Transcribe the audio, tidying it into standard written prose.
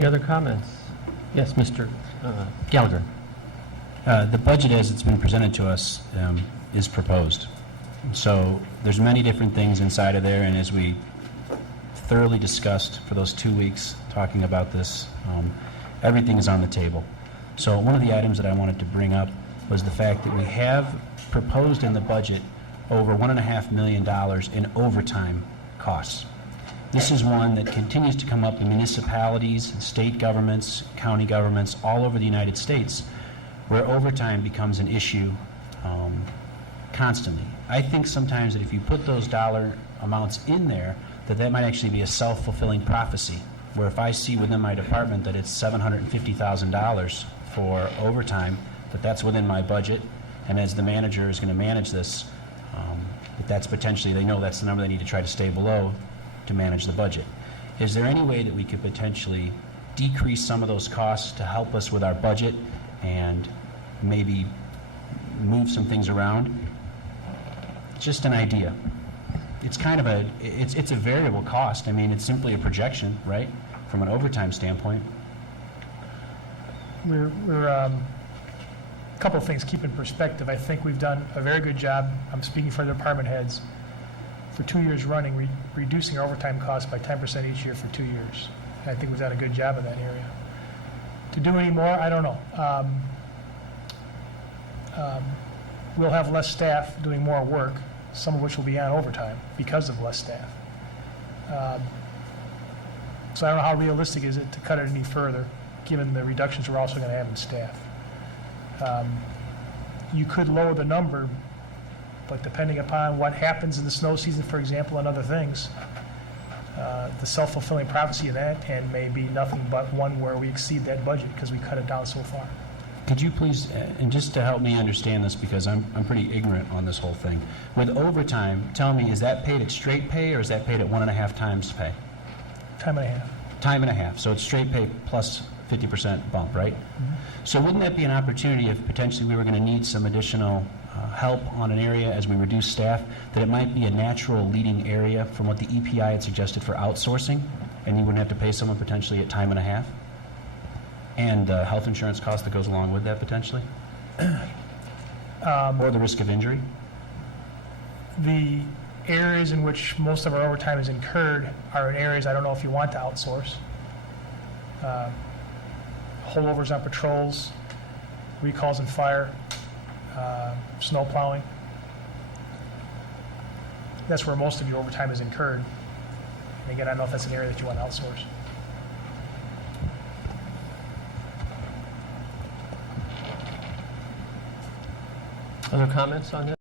Any other comments? Yes, Mr. Gallagher. The budget as it's been presented to us is proposed. So there's many different things inside of there, and as we thoroughly discussed for those 2 weeks talking about this, everything is on the table. So one of the items that I wanted to bring up was the fact that we have proposed in the budget over $1.5 million in overtime costs. This is one that continues to come up in municipalities, state governments, county governments all over the United States, where overtime becomes an issue constantly. I think sometimes that if you put those dollar amounts in there, that might actually be a self-fulfilling prophecy, where if I see within my department that it's $750,000 for overtime, that's within my budget, and as the manager is going to manage this, that's potentially, they know that's the number they need to try to stay below to manage the budget. Is there any way that we could potentially decrease some of those costs to help us with our budget and maybe move some things around? Just an idea. It's kind of it's a variable cost. I mean, it's simply a projection, right, from an overtime standpoint. We're a couple of things keep in perspective. I think we've done a very good job. I'm speaking for the department heads. For 2 years running, reducing our overtime costs by 10% each year for 2 years. I think we've done a good job in that area. To do any more, I don't know. We'll have less staff doing more work, some of which will be on overtime because of less staff. So I don't know how realistic is it to cut it any further, given the reductions we're also going to have in staff. You could lower the number, but depending upon what happens in the snow season, for example, and other things, the self-fulfilling prophecy of that and may be nothing but one where we exceed that budget because we cut it down so far. Could you please, and just to help me understand this because I'm pretty ignorant on this whole thing, with overtime, tell me, is that paid at straight pay or is that paid at 1.5 times pay? Time and a half. Time and a half, so it's straight pay plus 50% bump, right? Mm-hmm. So wouldn't that be an opportunity if potentially we were going to need some additional help on an area as we reduce staff, that it might be a natural leading area from what the EPI had suggested for outsourcing, and you wouldn't have to pay someone potentially at time and a half? And health insurance cost that goes along with that potentially? Or the risk of injury? The areas in which most of our overtime is incurred are in areas I don't know if you want to outsource. Holdovers on patrols, recalls and fire, snow plowing. That's where most of your overtime is incurred. And again, I don't know if that's an area that you want to outsource. Other comments on this?